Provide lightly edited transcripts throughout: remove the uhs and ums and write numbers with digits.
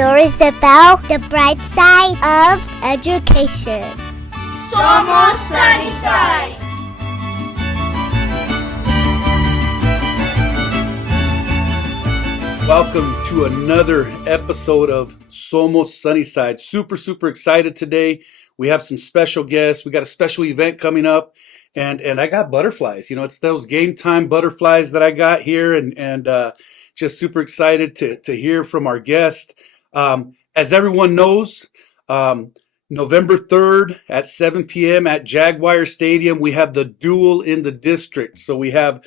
stories about the bright side of education. Somos Sunnyside! Welcome to another episode of Somos Sunnyside. Super excited today. We have some special guests. We got a special event coming up, and I got butterflies. You know, it's those game time butterflies that I got here, and just super excited to hear from our guest. As everyone knows, November 3rd at 7 p.m. at Jaguar Stadium, we have the Duel in the district. So we have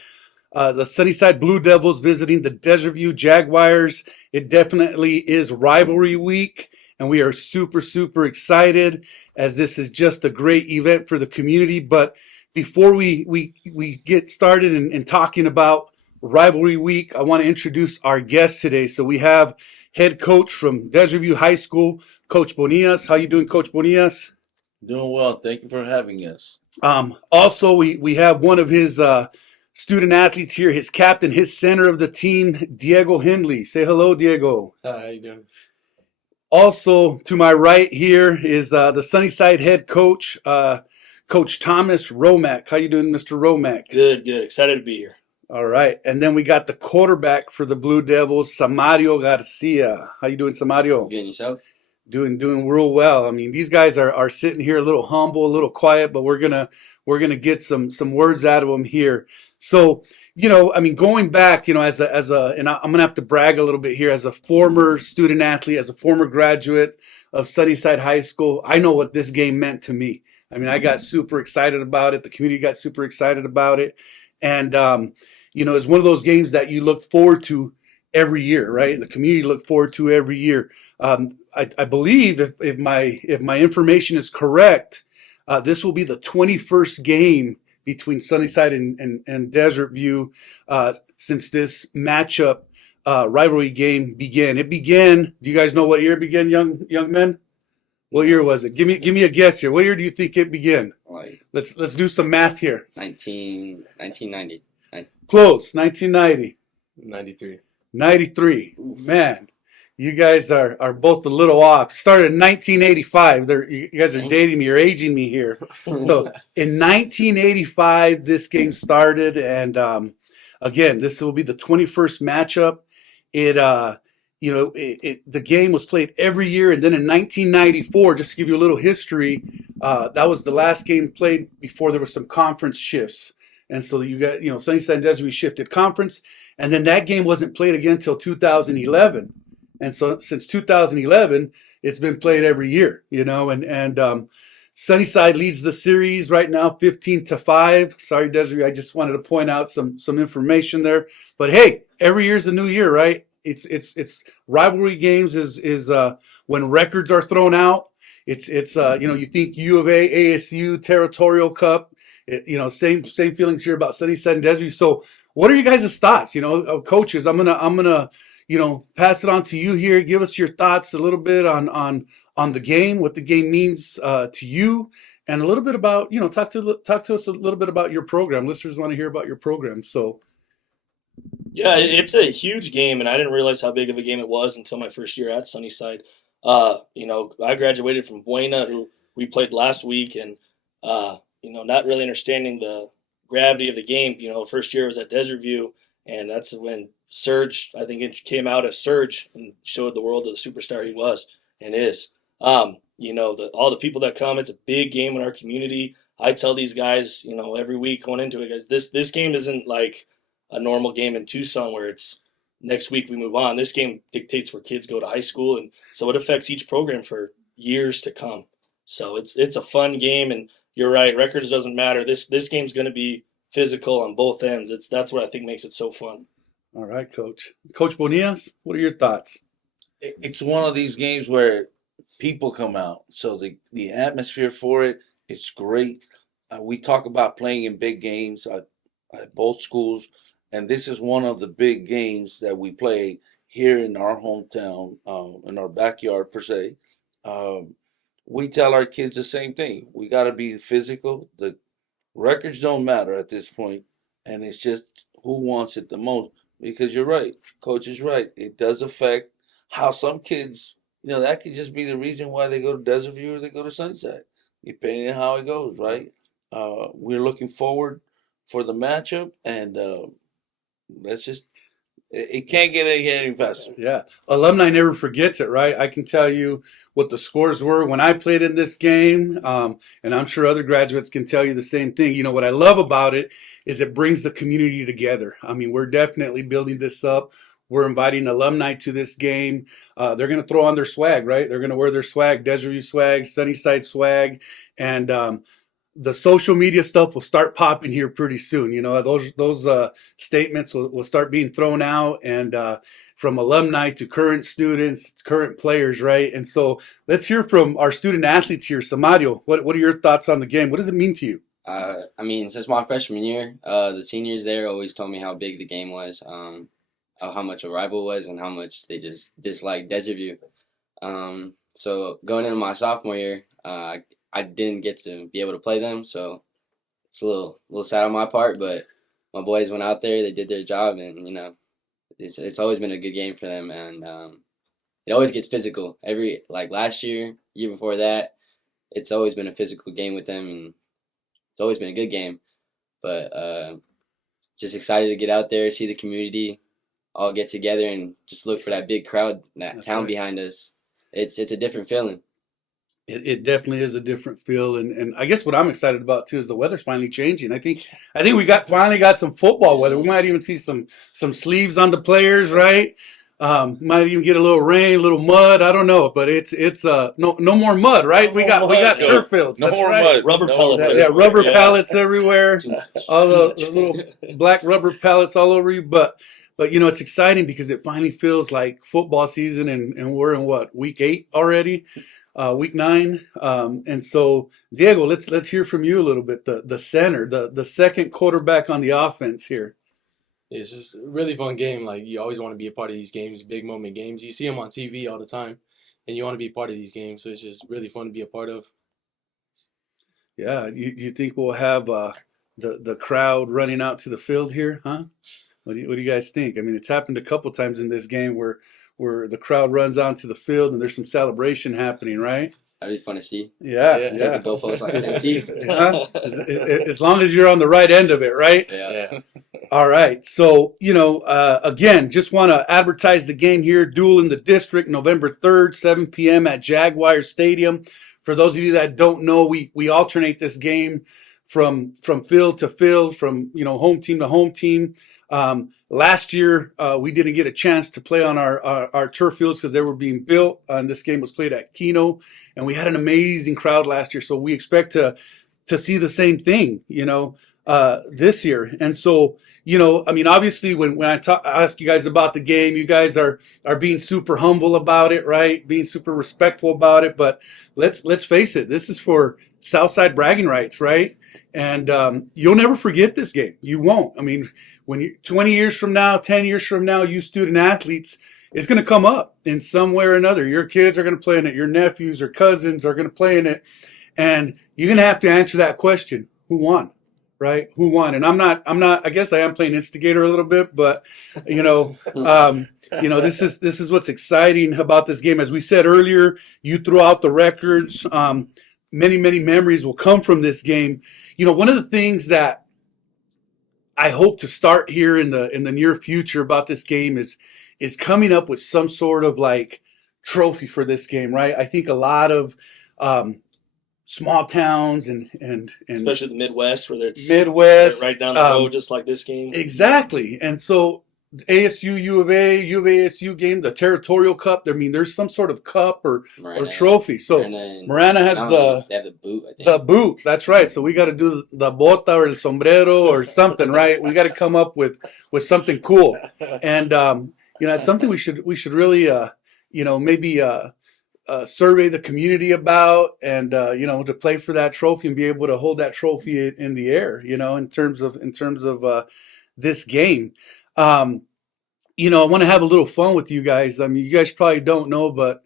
the Sunnyside Blue Devils visiting the Desert View Jaguars. It definitely is rivalry week, and we are super excited as this is just a great event for the community. But before we get started in talking about rivalry week, I want to introduce our guest today. So we have head coach from Desert View High School, Coach Bonillas. How you doing, Coach Bonillas? Doing well. Thank you for having us. Also, we have one of his student athletes here, his captain, his center of the team, Diego Hindley. Say hello, Diego. Hi, how you doing? Also, to my right here is the Sunnyside head coach, Coach Thomas Romack. How you doing, Mr. Romack? Good. Excited to be here. All right. And then we got the quarterback for the Blue Devils, Samario Garcia. How you doing, Samario? Good, yourself? Doing real well. I mean, these guys are sitting here a little humble, a little quiet, but we're gonna get some words out of them here. So, you know, I mean, going back, you know, as a, and I'm gonna have to brag a little bit here, as a former student athlete, as a former graduate of Sunnyside High School, I know what this game meant to me. I mean, I got super excited about it. The community got super excited about it, and you know, it's one of those games that you look forward to every year, right? The community look forward to every year. I believe if my information is correct, this will be the 21st game between Sunnyside and Desert View since this matchup rivalry game began. It began. Do you guys know what year it began, young men? What year was it? Give me a guess here. What year do you think it began? Like Let's do some math here. 1990. Close. 1990. 93. 93. Man, you guys are both a little off. Started in 1985. You guys are dating me. You're aging me here. So in 1985, this game started, and again, this will be the 21st matchup. The game was played every year, and then in 1994, just to give you a little history, that was the last game played before there were some conference shifts. And so you got, Sunnyside and Desert View shifted conference, and then that game wasn't played again until 2011. And so since 2011, it's been played every year, and Sunnyside leads the series right now 15-5. Sorry, Desert View, I just wanted to point out some information there. But hey, every year's a new year, right? It's rivalry games is when records are thrown out. It's you think U of A, ASU, Territorial Cup. Same feelings here about Sunnyside and Desert View. So, what are you guys' thoughts? Coaches, I'm gonna pass it on to you here. Give us your thoughts a little bit on the game, what the game means to you, and a little bit about talk to us a little bit about your program. Listeners want to hear about your program. So, yeah, it's a huge game, and I didn't realize how big of a game it was until my first year at Sunnyside. I graduated from Buena, who we played last week, and not really understanding the gravity of the game. First year was at Desert View, and that's when Surge, I think it came out as Surge and showed the world the superstar he was and is. All the people that come, it's a big game in our community. I tell these guys, every week going into it, guys, this game isn't like a normal game in Tucson where it's next week we move on. This game dictates where kids go to high school, and so it affects each program for years to come. So it's a fun game, and you're right, records doesn't matter. This game's going to be physical on both ends. That's what I think makes it so fun. All right, Coach. Coach Bonillas, what are your thoughts? It's one of these games where people come out, so the atmosphere for it's great. We talk about playing in big games at both schools, and this is one of the big games that we play here in our hometown, in our backyard per se. We tell our kids the same thing. We got to be physical. The records don't matter at this point, and it's just who wants it the most. Because you're right, Coach is right. It does affect how some kids that could just be the reason why they go to Desert View or they go to Sunnyside, depending on how it goes, right? We're looking forward for the matchup, and let's just it can't get any faster. Yeah. Alumni never forgets it, right? I can tell you what the scores were when I played in this game, and I'm sure other graduates can tell you the same thing. What I love about it is it brings the community together. I mean, we're definitely building this up. We're inviting alumni to this game. They're going to throw on their swag, right? They're going to wear their swag, Desert View swag, Sunnyside swag, and the social media stuff will start popping here pretty soon. Those statements will start being thrown out, and from alumni to current students, current players, right? And so let's hear from our student athletes here. Samario, what are your thoughts on the game? What does it mean to you? I mean, since my freshman year, the seniors there always told me how big the game was, how much a rival was, and how much they just disliked Desert View. So going into my sophomore year, I didn't get to be able to play them, so it's a little sad on my part. But my boys went out there, they did their job, and it's always been a good game for them, and it always gets physical. Like last year before that, it's always been a physical game with them, and it's always been a good game. But just excited to get out there, see the community all get together, and just look for that big crowd, that town behind us. It's a different feeling. It definitely is a different feel, and I guess what I'm excited about too is the weather's finally changing. I think we finally got some football weather. We might even see some sleeves on the players, right? Might even get a little rain, a little mud. I don't know, but it's no more mud, right? We got turf fields. No That's more right. mud. Rubber No pellets. more mud. Yeah, rubber pallets everywhere. All the little black rubber pallets all over you, but it's exciting because it finally feels like football season, and we're in week 8 already. Week 9, and so Diego, let's hear from you a little bit. The center, the second quarterback on the offense here. It's just a really fun game. Like, you always want to be a part of these games, big moment games. You see them on TV all the time, and you want to be a part of these games. So it's just really fun to be a part of. Yeah, you think we'll have the crowd running out to the field here, huh? What do you guys think? I mean, it's happened a couple times in this game where the crowd runs onto the field and there's some celebration happening, right? That'd be fun to see. Yeah. Take the goalpost like As long as you're on the right end of it, right? Yeah. All right. So, again, just want to advertise the game here. Duel in the district, November 3rd, 7 p.m. at Jaguar Stadium. For those of you that don't know, we alternate this game from field to field, from home team to home team. Last year, we didn't get a chance to play on our turf fields because they were being built, and this game was played at Keno, and we had an amazing crowd last year. So we expect to see the same thing, this year. And so, I mean, obviously, when I ask you guys about the game, you guys are being super humble about it, right? Being super respectful about it. But let's face it, this is for Southside bragging rights, right? And you'll never forget this game. You won't. I mean, when 20 years from now, 10 years from now, you student athletes, it's going to come up in some way or another. Your kids are going to play in it. Your nephews or cousins are going to play in it. And you're going to have to answer that question. Who won? Right? Who won? And I'm not, I guess I am playing instigator a little bit, but this is what's exciting about this game. As we said earlier, you throw out the records. Many, many memories will come from this game. One of the things that I hope to start here in the near future about this game is coming up with some sort of like trophy for this game, right? I think a lot of small towns and especially the Midwest, where it's Midwest right down the road, just like this game. Exactly. And so ASU, U of ASU game, the Territorial Cup. I mean, there's some sort of cup or trophy. So Marana has they have the boot, I think. The boot. That's right. So we got to do the bota or el sombrero or something, right? We got to come up with something cool. And it's something we should really maybe survey the community about, and to play for that trophy and be able to hold that trophy in the air, in terms of this game. I want to have a little fun with you guys. I mean, you guys probably don't know, but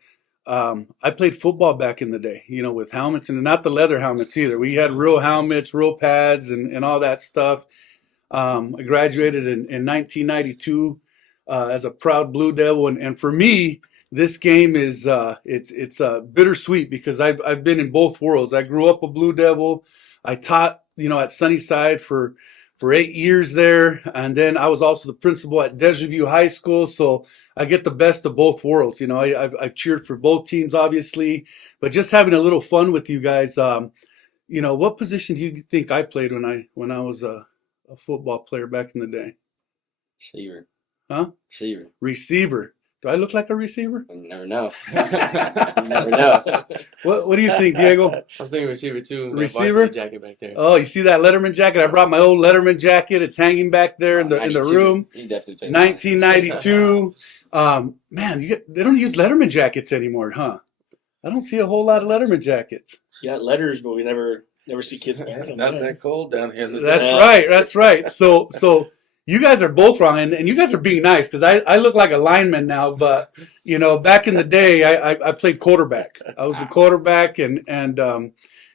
I played football back in the day, with helmets, and not the leather helmets either. We had real helmets, real pads, and all that stuff. I graduated in 1992 as a proud Blue Devil, and for me, this game is it's bittersweet because I've been in both worlds. I grew up a Blue Devil. I taught at Sunnyside for 8 years there, and then I was also the principal at Desert View High School. So I get the best of both worlds. I've cheered for both teams, obviously, but just having a little fun with you guys. What position do you think I played when I was a football player back in the day? Receiver. Huh? Receiver. Receiver. Do I look like a receiver? You never know. You never know. What do you think, Diego? I was thinking receiver too. That Receiver? varsity jacket back there. Oh, you see that Letterman jacket? I brought my old Letterman jacket. It's hanging back there in the 92. room. You definitely played 1992. Man, they don't use Letterman jackets anymore, huh? I don't see a whole lot of Letterman jackets. You got letters, but we never see kids wearing It's them. not that cold down here in the That's desert. right. That's right. So you guys are both wrong, and you guys are being nice because I look like a lineman now, but back in the day, I played quarterback. I was a quarterback, and it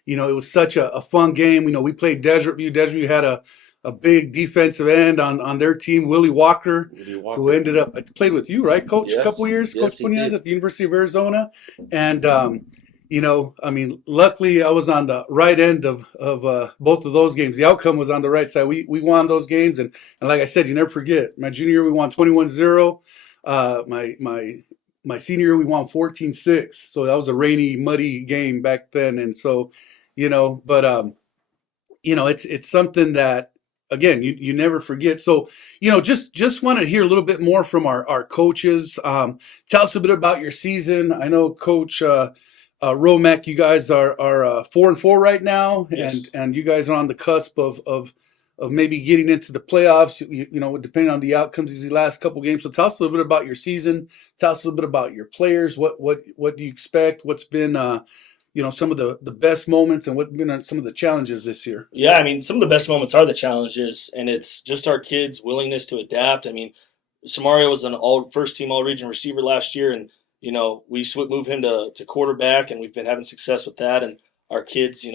was such a fun game. We played Desert View. Desert View had a big defensive end on their team, Willie Walker, who ended up played with you, right, Coach? Yes. A couple years, Yes, Coach he Punez did. at the University of Arizona, and luckily I was on the right end of both of those games. The outcome was on the right side. We won those games, and like I said, you never forget. My junior year we won 21-0. My senior year we won 14-6. So that was a rainy, muddy game back then, and so it's something that again you never forget. So just want to hear a little bit more from our coaches. Tell us a bit about your season. I know Coach Romack, you guys are 4-4 right now, Yes. and you guys are on the cusp of maybe getting into the playoffs. Depending on the outcomes of these last couple games. So tell us a little bit about your season. Tell us a little bit about your players. What do you expect? What's been some of the best moments, and what's been some of the challenges this year? Yeah, I mean, some of the best moments are the challenges, and it's just our kids' willingness to adapt. I mean, Samario was an first team all region receiver last year, and we moved him to quarterback, and we've been having success with that. And our kids,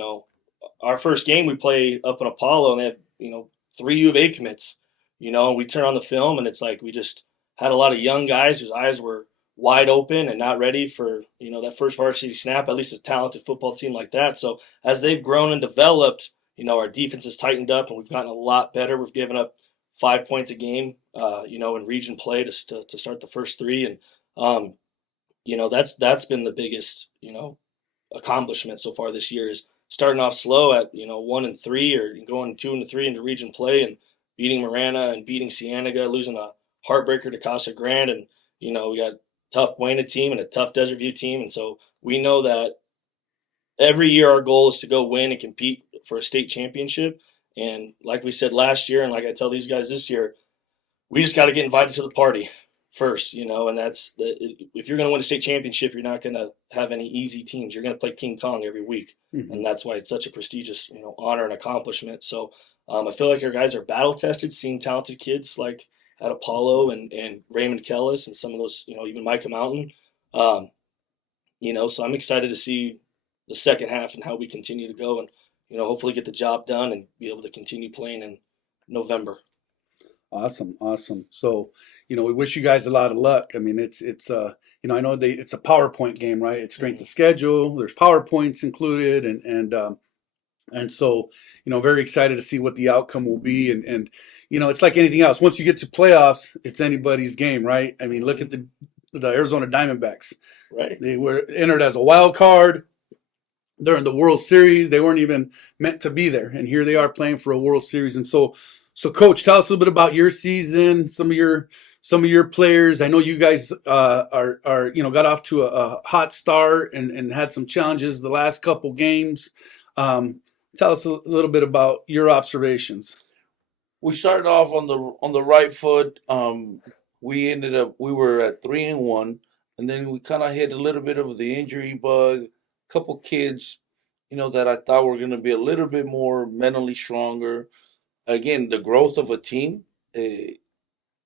our first game we play up in Apollo, and they have 3 U of A commits, and we turn on the film, and it's like we just had a lot of young guys whose eyes were wide open and not ready for that first varsity snap, at least a talented football team like that. So as they've grown and developed, our defense has tightened up, and we've gotten a lot better. We've given up 5 points a game in region play to start the first 3, and that's been the biggest accomplishment so far this year, is starting off slow at 1-3 or going 2-3 into region play, and beating Marana and beating Cienega, losing a heartbreaker to Casa Grande, and we got tough Buena team and a tough Desert View team. And so we know that every year our goal is to go win and compete for a state championship. And like we said last year, and like I tell these guys this year, we just got to get invited to the party first, and if you're going to win a state championship, you're not going to have any easy teams. You're going to play King Kong every week. Mm-hmm. And that's why it's such a prestigious, honor and accomplishment. So I feel like our guys are battle tested, seeing talented kids like at Apollo and Raymond Kellis and some of those, even Micah Mountain. So I'm excited to see the second half and how we continue to go, and, hopefully get the job done and be able to continue playing in November. Awesome. So, we wish you guys a lot of luck. I mean, it's I know it's a PowerPoint game, right? It's strength of schedule. There's PowerPoints included, and so, very excited to see what the outcome will be. And it's like anything else. Once you get to playoffs, it's anybody's game, right? I mean, look at the Arizona Diamondbacks. Right. They were entered as a wild card. They're in the World Series. They weren't even meant to be there, and here they are playing for a World Series. And so Coach, tell us a little bit about your season, some of your players. I know you guys are got off to a hot start and had some challenges the last couple games. Tell us a little bit about your observations. We started off on the right foot. We were at 3-1, and then we kind of hit a little bit of the injury bug. A couple kids, that I thought were going to be a little bit more mentally stronger. Again, the growth of a team,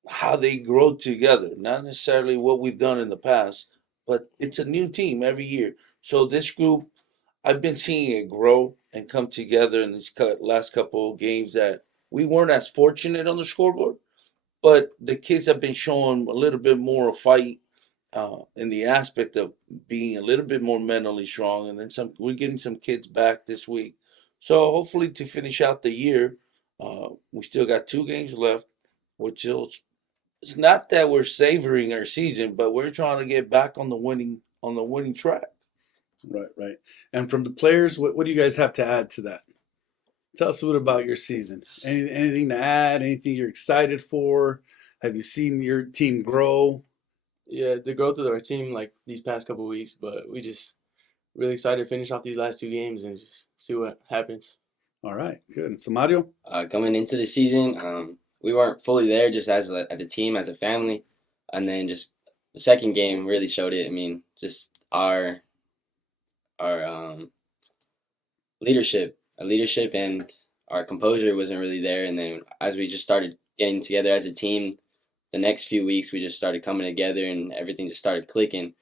how they grow together, not necessarily what we've done in the past, but it's a new team every year. So this group, I've been seeing it grow and come together in these last couple of games that we weren't as fortunate on the scoreboard, but the kids have been showing a little bit more fight in the aspect of being a little bit more mentally strong, and then we're getting some kids back this week. So hopefully to finish out the year, we still got 2 games left, which is it's not that we're savoring our season, but we're trying to get back on the winning track. Right. And from the players, what do you guys have to add to that? Tell us a bit about your season. Anything to add? Anything you're excited for? Have you seen your team grow? Yeah, the growth of our team like these past couple weeks, but we just really excited to finish off these last 2 games and just see what happens. All right, good. So Mario? Coming into the season, we weren't fully there just as a team, as a family, and then just the second game really showed it. I mean, just our leadership, and our composure wasn't really there. And then as we just started getting together as a team, the next few weeks we just started coming together and everything just started clicking.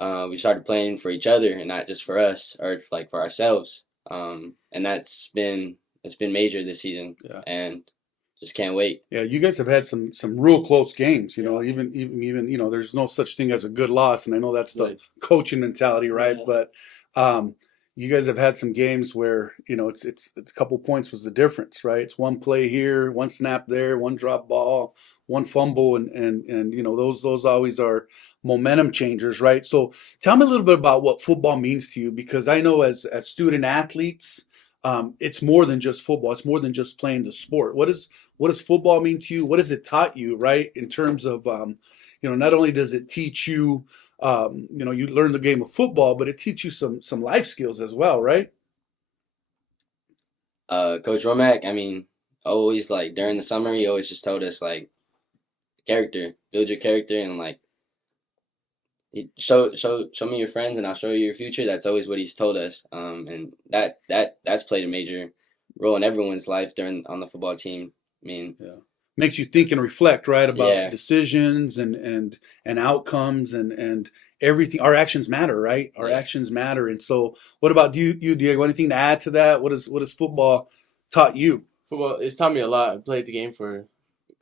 We started playing for each other and not just for us or like for ourselves. And it's been major this season, and just can't wait. Yeah, you guys have had some real close games. You know, even there's no such thing as a good loss, and I know that's the coaching mentality, right? Yeah. But you guys have had some games where it's a couple points was the difference, right? It's one play here, one snap there, one drop ball, one fumble, and those always are momentum changers, right? So tell me a little bit about what football means to you, because I know as student athletes, it's more than just football. It's more than just playing the sport. What does football mean to you? What has it taught you, right? In terms of, not only does it teach you, you learn the game of football, but it teaches you some life skills as well, right? Coach Romack, I mean, always like during the summer, he always just told us like, build your character, and like, show me your friends and I'll show you your future. That's always what he's told us. And that's played a major role in everyone's life on the football team. I mean, makes you think and reflect, right, about decisions and outcomes and everything. Our actions matter, right? Our actions matter. And so, what about you, Diego? Anything to add to that? What has football taught you? Football, it's taught me a lot. I played the game for a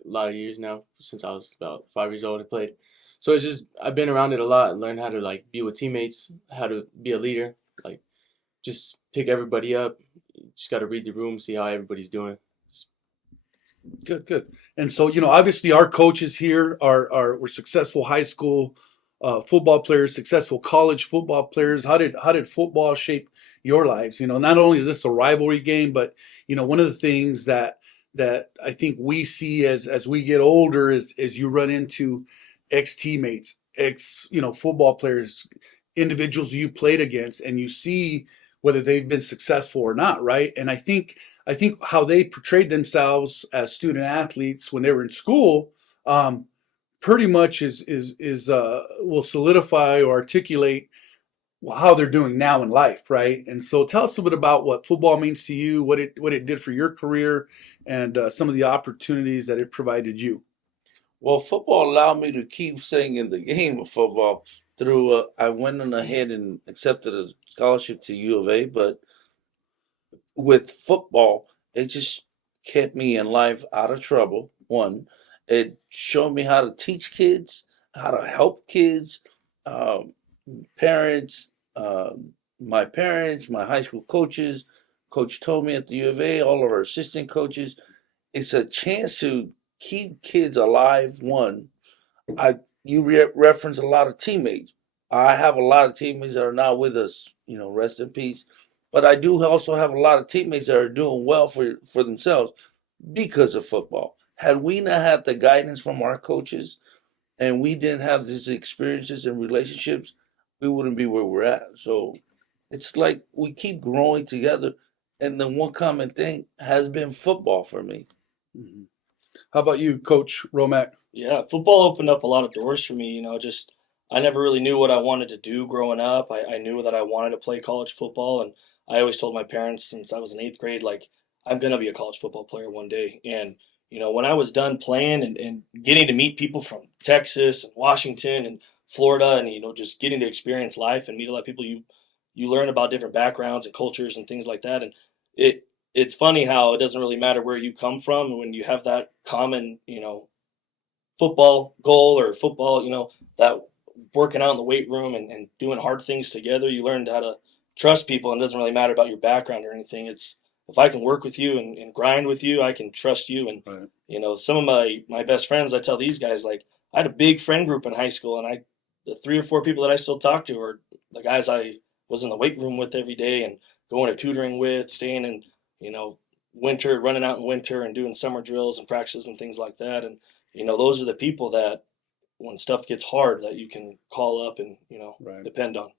lot of years now, since I was about 5 years old. I played. So it's just, I've been around it a lot and learned how to like be with teammates, how to be a leader, like just pick everybody up. You just got to read the room, see how everybody's doing. Good. And so, obviously our coaches here were successful high school football players, successful college football players. How did football shape your lives? Not only is this a rivalry game, but one of the things that I think we see as we get older is you run into ex-teammates, football players, individuals you played against, and you see whether they've been successful or not, right? And I think how they portrayed themselves as student athletes when they were in school, pretty much will solidify or articulate how they're doing now in life, right? And so tell us a bit about what football means to you, what it did for your career, and some of the opportunities that it provided you. Well, football allowed me to keep staying in the game of football through. I went on ahead and accepted a scholarship to U of A, but with football, it just kept me in life out of trouble. One, it showed me how to teach kids, how to help kids, parents, my parents, my high school coaches. Coach told me at the U of A, all of our assistant coaches, it's a chance to keep kids alive. One, you reference a lot of teammates. I have a lot of teammates that are not with us, rest in peace. But I do also have a lot of teammates that are doing well for themselves because of football. Had we not had the guidance from our coaches and we didn't have these experiences and relationships, we wouldn't be where we're at. So it's like we keep growing together. And the one common thing has been football for me. Mm-hmm. How about you, Coach Romack? Yeah, football opened up a lot of doors for me. I never really knew what I wanted to do growing up. I knew that I wanted to play college football, and I always told my parents since I was in 8th grade, like, I'm going to be a college football player one day. And, when I was done playing and getting to meet people from Texas and Washington and Florida and, just getting to experience life and meet a lot of people, you learn about different backgrounds and cultures and things like that. And it's funny how it doesn't really matter where you come from when you have that common, football goal or football, that working out in the weight room and doing hard things together, you learned how to trust people, and it doesn't really matter about your background or anything. It's if I can work with you and grind with you, I can trust you. And Right. you know, some of my best friends, I tell these guys, like, I had a big friend group in high school, and the 3 or 4 people that I still talk to are the guys I was in the weight room with every day and going to tutoring with, staying in, you know, winter, running out in winter and doing summer drills and practices and things like that. And you know, those are the people that when stuff gets hard that you can call up and, you know, Right. depend on.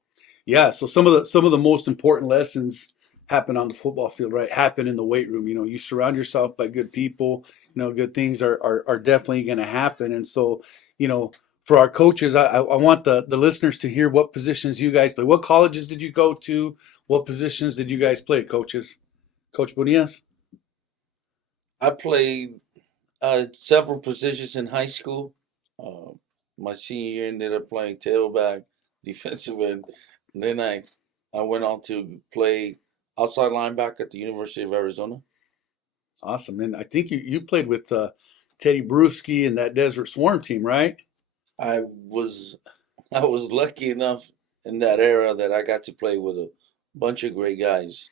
Yeah, so some of the most important lessons happen on the football field, right? Happen in the weight room. You know, you surround yourself by good people. You know, good things are definitely going to happen. And so, you know, for our coaches, I want the listeners to hear what positions you guys play. What colleges did you go to? What positions did you guys play, coaches? Coach Bonias? I played several positions in high school. Uh, my senior year ended up playing tailback, defensive end. And then I went on to play outside linebacker at the University of Arizona. Awesome. And I think you played with Teddy Bruschi and that Desert Swarm team, right? I was I was lucky enough in that era that I got to play with a bunch of great guys.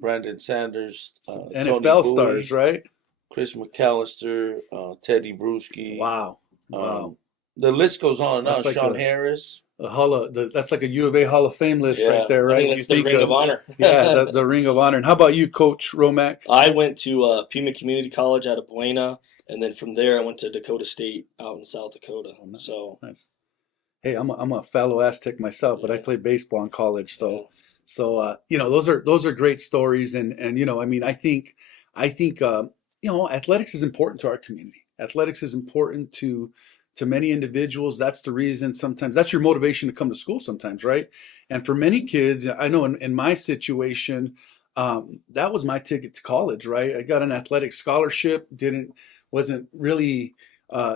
Brandon Sanders, Tony NFL Bowie, stars, right? Chris McAllister, Teddy Bruschi. Wow. Wow. The list goes on and on. That's like Sean a- Harris. That's like a U of A Hall of Fame list right there, I right? think When that's you the Ring of Honor. yeah, the Ring of Honor. And how about you, Coach Romack? I went to Pima Community College out of Buena, and then from there I went to Dakota State out in South Dakota. Oh, nice, So nice. Hey, I'm a fellow Aztec myself, but I Yeah. played baseball in college, yeah. so you know, those are great stories, and you know, I mean, I think you know, athletics is important to our community. Athletics is important to many individuals. That's the reason sometimes that's your motivation to come to school sometimes, right? And for many kids, I know in my situation, that was my ticket to college, right? I got an athletic scholarship, wasn't really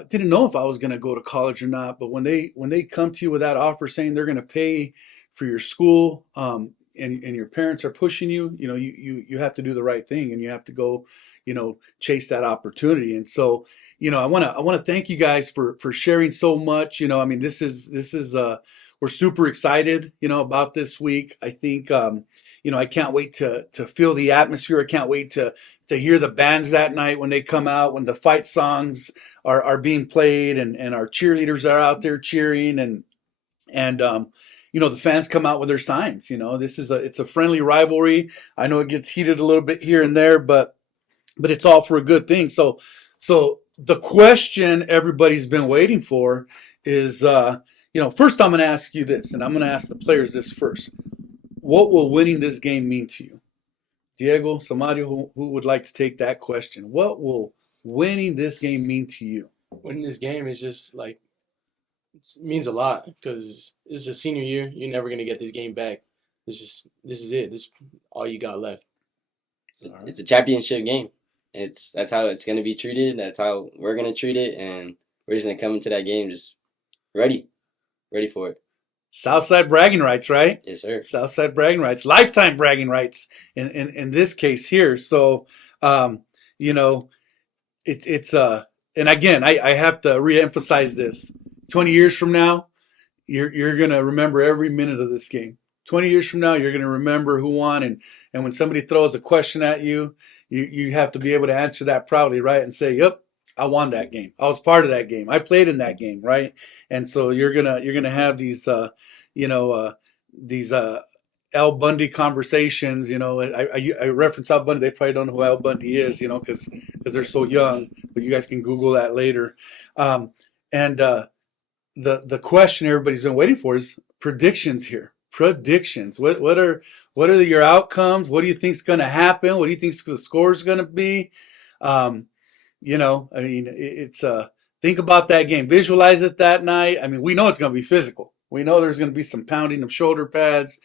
didn't know if I was going to go to college or not. But when they come to you with that offer saying they're going to pay for your school, and your parents are pushing you, you know, you have to do the right thing and you have to go, you know, chase that opportunity. And so, you know, I want to thank you guys for sharing so much. You know, I mean, this is we're super excited, you know, about this week. I think you know, I can't wait to feel the atmosphere. I can't wait to hear the bands that night when they come out, when the fight songs are being played and our cheerleaders are out there cheering and you know, the fans come out with their signs. You know, it's a friendly rivalry. I know it gets heated a little bit here and there, but it's all for a good thing. So the question everybody's been waiting for is you know, first I'm going to ask you this, and I'm going to ask the players this first. What will winning this game mean to you? Diego, somebody who would like to take that question. What will winning this game mean to you? Winning this game is just like it means a lot because this is a senior year. You're never gonna get this game back. This is it. This is all you got left. It's a championship game. That's how it's gonna be treated. That's how we're gonna treat it, and we're just gonna come into that game just ready for it. Southside bragging rights, right? Yes, sir. Southside bragging rights, lifetime bragging rights in this case here. So, you know, it's and again, I have to reemphasize this. 20 years from now, you're gonna remember every minute of this game. 20 years from now, you're gonna remember who won, and when somebody throws a question at you, you have to be able to answer that proudly, right? And say, "Yep, I won that game. I was part of that game. I played in that game, right?" And so you're gonna have these, you know, these Al Bundy conversations. You know, I reference Al Bundy. They probably don't know who Al Bundy is, you know, because they're so young. But you guys can Google that later. And the question everybody's been waiting for is predictions here. Predictions. What are your outcomes? What do you think's going to happen? What do you think the score is going to be? You know, I mean, it's think about that game. Visualize it that night. I mean, we know it's going to be physical. We know there's going to be some pounding of shoulder pads,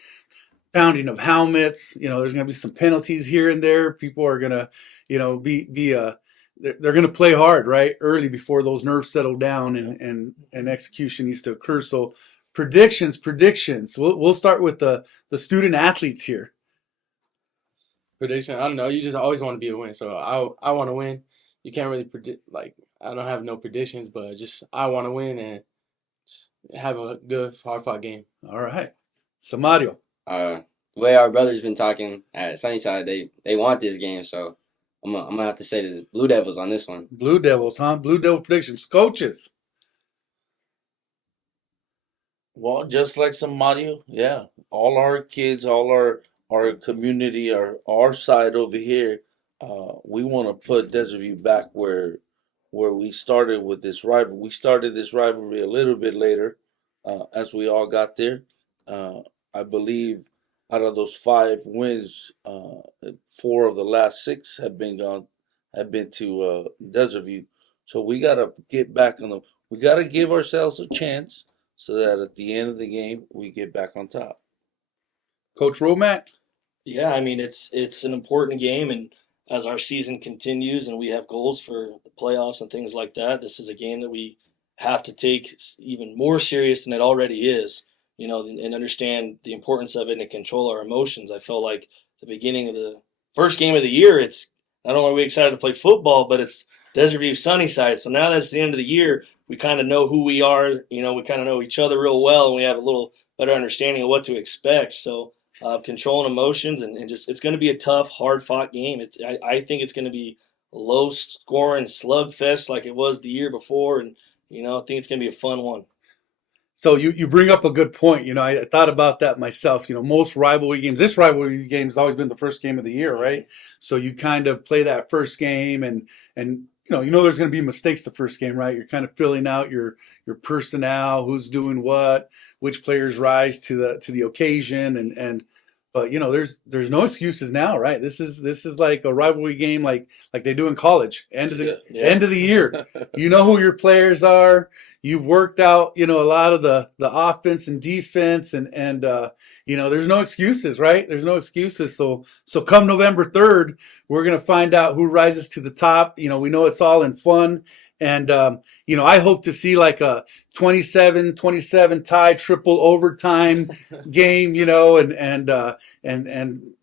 pounding of helmets. You know, there's going to be some penalties here and there. People are going to, you know, they're going to play hard, right? Early before those nerves settle down and execution needs to occur. So predictions. We'll start with the student athletes here. Prediction. I don't know. You just always want to be a win. So I want to win. You can't really predict. Like I don't have no predictions, but just I want to win, and have a good, hard-fought game. All right. So Mario. The way our brothers been talking at Sunnyside, they want this game, so I'm gonna have to say the Blue Devils on this one. Blue Devils, huh? Blue Devil predictions. Coaches. Well, just like some Mario, yeah. All our kids, all our community, our side over here, we want to put Desert View back where we started with this rivalry. We started this rivalry a little bit later, as we all got there. I believe out of those 5 wins, 4 of the last 6 have been to Desert View. So we gotta get back on the. We gotta give ourselves a chance so that at the end of the game we get back on top. Coach Romack. Yeah, I mean it's an important game, and as our season continues and we have goals for the playoffs and things like that, this is a game that we have to take even more serious than it already is. You know, and understand the importance of it and control our emotions. I felt like the beginning of the first game of the year, it's not only are we excited to play football, but it's Desert View Sunnyside. So now that it's the end of the year, we kind of know who we are. You know, we kind of know each other real well, and we have a little better understanding of what to expect. So controlling emotions and just it's going to be a tough, hard-fought game. I think it's going to be a low-scoring slugfest like it was the year before, and you know I think it's going to be a fun one. So you bring up a good point. You know, I thought about that myself. You know, most rivalry games, this rivalry game has always been the first game of the year, right? So you kind of play that first game, and you know there's going to be mistakes the first game, right? You're kind of filling out your personnel, who's doing what, which players rise to the occasion, and but you know there's no excuses now, right? This is like a rivalry game, like they do in college. End of the year, you know who your players are. You've worked out, you know, a lot of the offense and defense, and you know, there's no excuses, right? There's no excuses. So come November 3rd, we're gonna find out who rises to the top. You know, we know it's all in fun, and you know, I hope to see like a 27-27 tie, triple overtime game. You know, and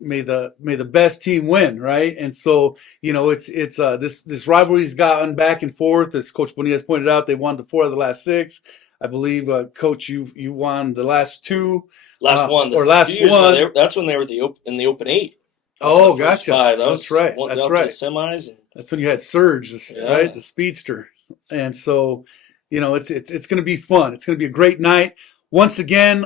may the best team win, right? And so you know, it's this rivalry's gotten back and forth. As Coach Bonilla pointed out, they won the 4 of the last 6. I believe, Coach, you won the last 2. Last one. Or last one. That's when they were in the Open 8. Oh, gotcha. 5. That's right. That's right. The semis. That's when you had Surge, right? The speedster. And so, you know, it's going to be fun. It's going to be a great night. Once again,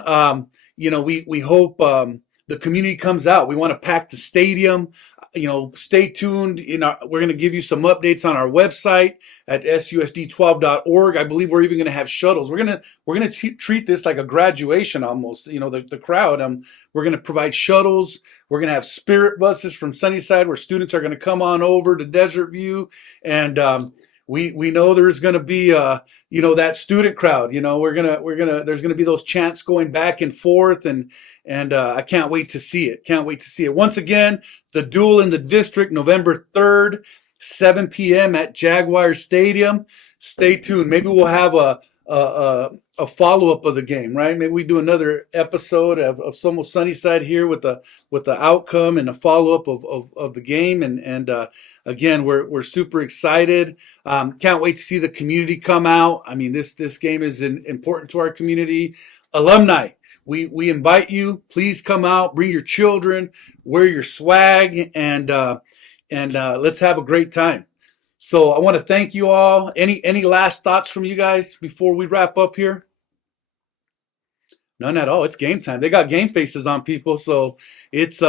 you know, we hope the community comes out. We want to pack the stadium. You know, stay tuned. We're going to give you some updates on our website at susd12.org. I believe we're even going to have shuttles. We're going to treat this like a graduation almost. You know, the crowd. We're going to provide shuttles. We're going to have spirit buses from Sunnyside where students are going to come on over to Desert View, and we know there's going to be you know, that student crowd. You know, there's going to be those chants going back and forth, and I can't wait to see it. Can't wait to see it. Once again, the Duel in the District, November 3rd, 7 p.m. at Jaguar Stadium. Stay tuned. Maybe we'll have a follow-up of the game, right? Maybe we do another episode of Somos Sunnyside here with the outcome and a follow-up of the game. And again, we're super excited. Can't wait to see the community come out. I mean, this game is important to our community. Alumni, we invite you. Please come out. Bring your children. Wear your swag, and let's have a great time. So I want to thank you all. Any last thoughts from you guys before we wrap up here? None at all. It's game time. They got game faces on, people. So it's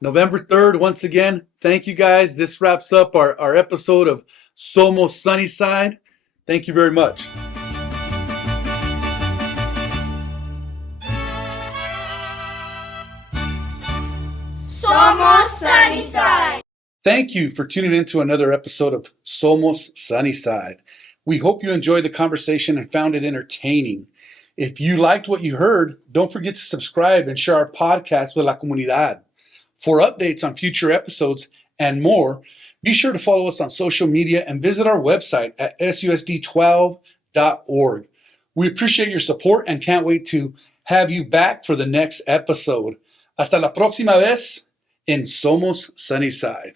November 3rd. Once again, thank you guys. This wraps up our episode of Somos Sunnyside. Thank you very much. Somos Sunnyside. Thank you for tuning in to another episode of Somos Sunnyside. We hope you enjoyed the conversation and found it entertaining. If you liked what you heard, don't forget to subscribe and share our podcast with la comunidad. For updates on future episodes and more, be sure to follow us on social media and visit our website at susd12.org. We appreciate your support and can't wait to have you back for the next episode. Hasta la próxima vez en Somos Sunnyside.